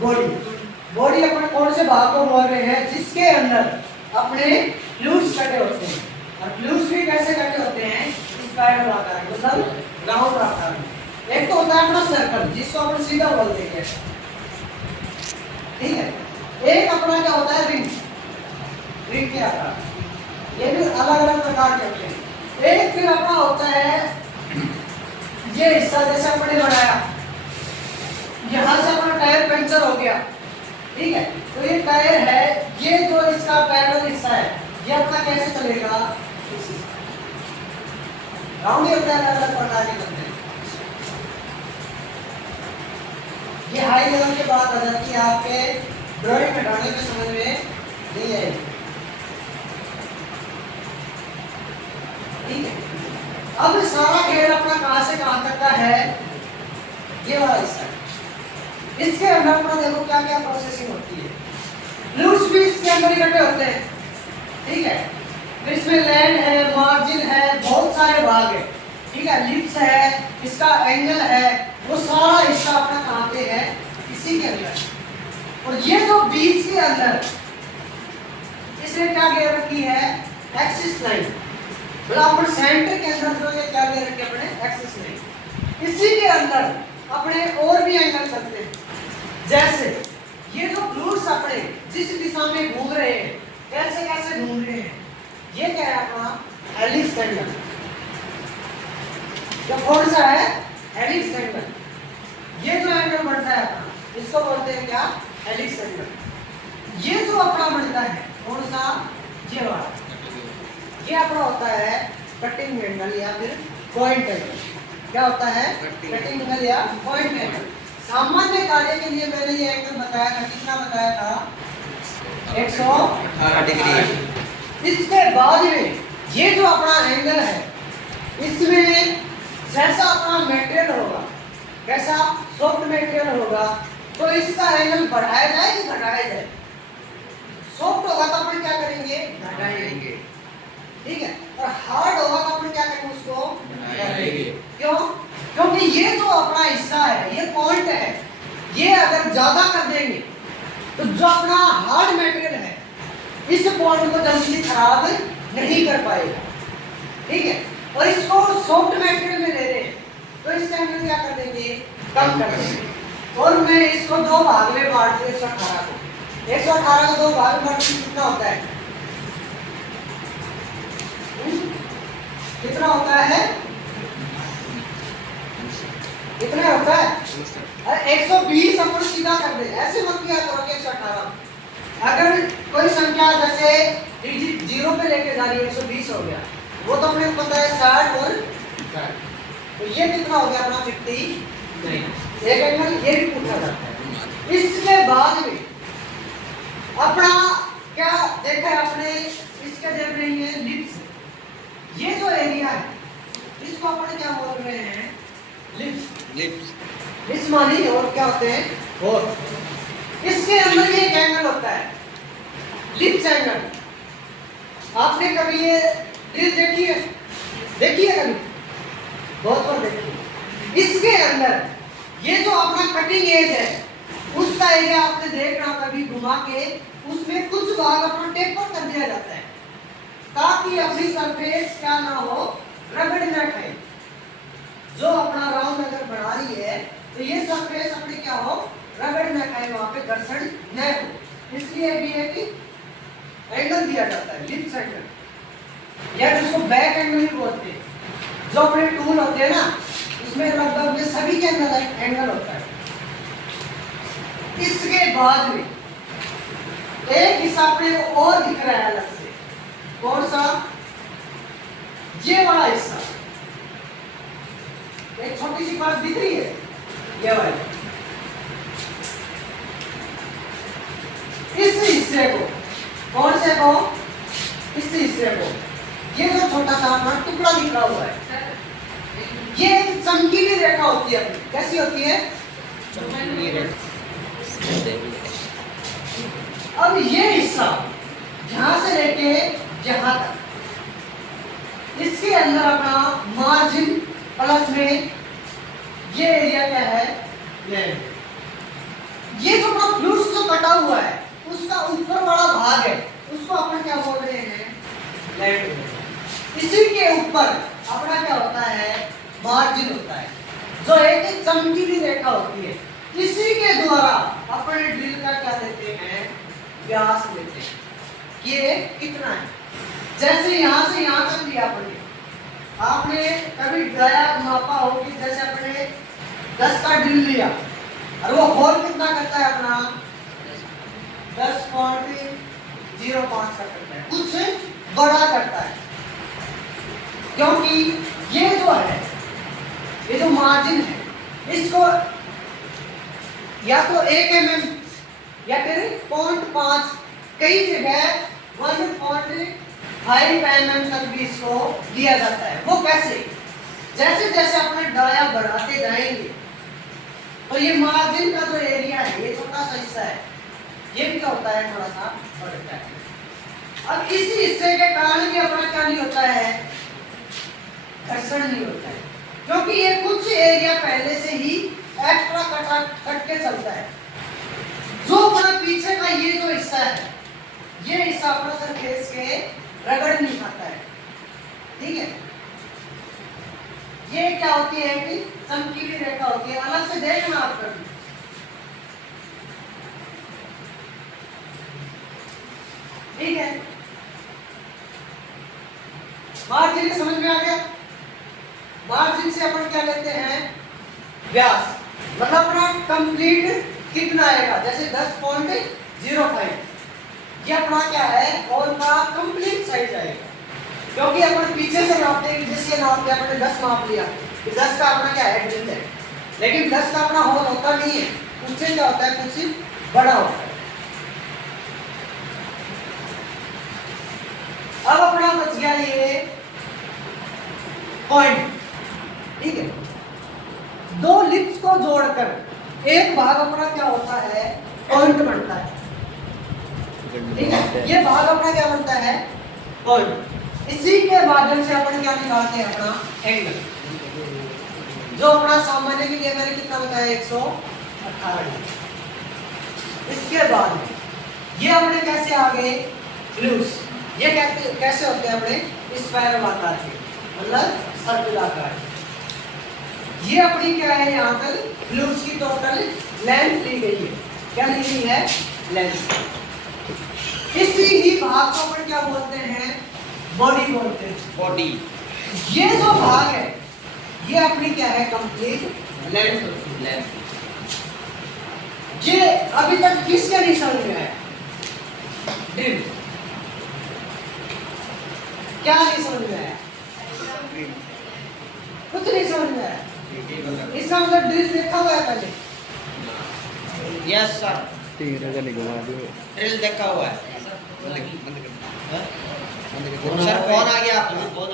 Body. Body अपने कौन से भाग को बोल रहे हैं जिसके अंदर अपने फ्लूइड्स कटे होते हैं, और फ्लूइड्स भी कैसे कटे होते हैं, स्पाइरल आकार में, मतलब राउंड आकार में। एक तो होता है अपना सर्कल जिसको अपन सीधा बोलते हैं, ठीक है। एक अपना क्या होता है रिंग, रिंग के आकार, ये भी अलग अलग प्रकार के होते हैं। एक फिर अपना होता है ये हिस्सा, जैसे अपने बनाया यहाँ से अपना टायर पंचर हो गया, ठीक है, तो ये टायर है, ये जो इसका पैरेलल हिस्सा है ये अपना कैसे चलेगा, राउंड ही होता है, अलग अलग प्रकार के बनते हैं। ये हाई लेवल की बात आ जाती है, आपके ड्राइंग हटाने में समझ में नहीं आएगी, ठीक है। अब सारा खेल अपना कहां से कहां तक का है, ये वाला हिस्सा, इसके अंदर अपना देखो क्या क्या प्रोसेसिंग होती है। फ्लूइड्स भी इसके अंदर इकट्ठे होते हैं, ठीक है, तो इसमें लैंड है, मार्जिन है, बहुत सारे भाग है, ठीक है, लिप्स है, इसका एंगल है, वो सारा हिस्सा अपना कहां पे है, इसी के अंदर। और ये जो बीच के अंदर इसने क्या घेर रखी है, एक्सिस लाइन, मतलब अपन सेंटर के अंदर जो ये क्या घेर रखी है अपने, एक्सिस लाइन। इसी के अंदर अपने और भी एंगल चलते हैं, जैसे ये जो फ्लूइड्स अपने जिस दिशा में घूम रहे हैं, कैसे कैसे घूम रहे हैं, ये क्या है अपना हेलिक्स एंगल। तो कौन सा है, हेलिक्स एंगल। ये जो एंगल बनता है अपना, इसको बोलते हैं क्या, हेलिक्स एंगल। ये जो अपना बनता है कौन सा, ये वाला, ये अपना होता है कटिंग एंगल या फिर पॉइंट एंगल। क्या होता है, कटिंग एंगल या पॉइंट एंगल। सामान्य कार्य के लिए मैंने ये एंगल बताया था, कितना बताया था, 118 डिग्री। इसके बाद में ये जो अपना एंगल है, इसमें जैसा अपना मटेरियल होगा, कैसा सॉफ्ट मटेरियल होगा, तो इसका एंगल बढ़ाया जाए कि घटाया जाए, सॉफ्ट होगा तो अपन क्या करेंगे, घटाएंगे, ठीक है, और हार्ड होगा तो अपन क्या करेंगे, उसको बढ़ाएंगे। क्यों, क्योंकि ये जो अपना हिस्सा है, ये पॉइंट है, ये अगर ज्यादा कर देंगे तो जो अपना हार्ड मटेरियल है इस पॉइंट को जल्दी खराब नहीं कर पाएगा, ठीक है, और इसको सॉफ्ट मटेरियल में ले रहे हैं तो इसका एंगल क्या कर देंगे, कम कर देंगे। और मैं इसको दो भाग में बांट दूं, 118 को 118 को दो भाग में बांट कितना होता है, कितना होता है, कितना होता है, अरे 120 अपन सीधा कर दे, ऐसे मत किया करो कि 118। अगर कोई संख्या जैसे डिजिट 0 पे लेके जा रही है, 120 हो गया, वो तो अपने को पता है 60 और 60, तो ये कितना हो गया अपना 50 नहीं, एक एंगल ये भी पूछा जाता है। इसके बाद में अपना क्या देखा है आपने, इसके देख रही है लिप्स, ये जो एरिया है इसको अपन क्या बोल रहे हैं, लिप्स। लिप्स मानी और क्या होते हैं, और इसके अंदर ये एक एंगल होता है, लिप्स एंगल। आपने कभी ये ड्रिल देखी है, देखी है कभी, बहुत बार देखी है। इसके अंदर ये जो अपना कटिंग एज है उसका एरिया आपने देखना कभी घुमा के, उसमें कुछ भाग अपना टेपर कर दिया जाता है ताकि अपनी सरफेस क्या ना हो, रगड़ ना खाए। जो अपना राउंड अगर बना रही है तो ये सरफेस अपने क्या हो, रगड़ ना खाए, वहां पे घर्षण न हो, इसलिए भी है कि एंगल दिया जाता है, लिप्स एंगल, या जिसको बैक एंगल भी बोलते हैं। जो अपने टूल होते हैं ना, उसमें लगभग में सभी के अंदर एंगल होता है। इसके बाद में एक हिस्सा अपने को और दिख रहा है अलग से, कौन सा, ये वाला हिस्सा, एक छोटी सी बात दिख रही है, ये वाली, इस हिस्से को, कौन से को, इस हिस्से को, ये जो छोटा सा अपना टुकड़ा दिख रहा हुआ है, ये चमकीली रेखा होती है, कैसी होती है, चमकीली रेखा। अब ये हिस्सा यहां से लेके यहां तक, इसके अंदर अपना मार्जिन प्लस में ये एरिया क्या है, ये जो अपना जो कटा हुआ है उसका ऊपर वाला भाग है उसको अपन क्या बोल रहे हैं, लैंड। इसी के ऊपर अपना क्या होता है, मार्जिन होता है, जो एक चमकीली रेखा होती है। इसी के द्वारा अपने ड्रिल का क्या लेते हैं, व्यास लेते हैं, ये कितना है। जैसे यहाँ से यहाँ तक लिया आपने कभी डाया मापा हो कि जैसे अपने 10 का ड्रिल लिया और वो होल कितना करता है अपना 10.05 का करता है, कुछ बड़ा करता है, क्योंकि ये जो है, ये जो मार्जिन है इसको या तो 1 mm या फिर 0.5, कई जगह 1.5 mm तक भी इसको दिया जाता है। वो कैसे, जैसे जैसे अपने डाया बढ़ाते जाएंगे तो ये मार्जिन का जो एरिया है, ये छोटा सा हिस्सा है, ये भी क्या होता है, थोड़ा सा बढ़ता है। अब इस हिस्से के कारण भी अपना क्या नहीं होता है, घर्षण नहीं होता है, क्योंकि ये कुछ एरिया पहले से ही एक्स्ट्रा कट के चलता है। जो अपना पीछे का ये जो हिस्सा है, ये हिस्सा अपना सरफेस के रगड़ नहीं खाता है, ठीक है। ये क्या होती है कि चमकीली रेखा होती है, अलग से देखना आप कभी। ठीक है, मार्जिन समझ में आ गया। मार्जिन से अपन क्या लेते हैं, व्यास, मतलब अपना कंप्लीट कितना आएगा, जैसे 10.05, ये अपना क्या है, होल का कंप्लीट साइज आएगा, क्योंकि अपन पीछे से नापते हैं, जैसे नापते हैं अपने 10 माप लिया, 10 का अपना क्या है, ड्रिल है, लेकिन 10 का अपना होल होता नहीं है, उससे क्या होता है, कुछ बड़ा होता है। अब अपना बच गया ये पॉइंट, ठीक है। दो लिप्स को जोड़कर एक भाग अपना क्या होता है, पॉइंट बनता है, ठीक है। ये भाग अपना क्या बनता है, पॉइंट। इसी के माध्यम से अपन क्या निकालते हैं, अपना एंगल, जो अपना सामान्य के लिए मैंने कितना बताया, 118 डिग्री। इसके बाद ये अपने कैसे आ गए, ग्लूस, ये कैसे होते हैं अपने स्पाइरल आकार के, मतलब सर्कल आकार। ये अपनी क्या है, यहाँ तक ग्लूस की टोटल लेंथ ली गई है, क्या ली गई है, लेंथ। इसी ही भाग को अपन क्या बोलते हैं, बॉडी बोलते हैं, बॉडी। ये जो भाग है ये अपनी क्या है, कंप्लीट लेंथ। ये अभी तक किसके नहीं समझ में आया, ड्रिल, क्या नहीं समझ में आया, कुछ नहीं समझ में आया। इसका मतलब ड्रिल देखा हुआ है पहले, यस सर, ड्रिल देखा हुआ है। सर फोन आ गया आपका।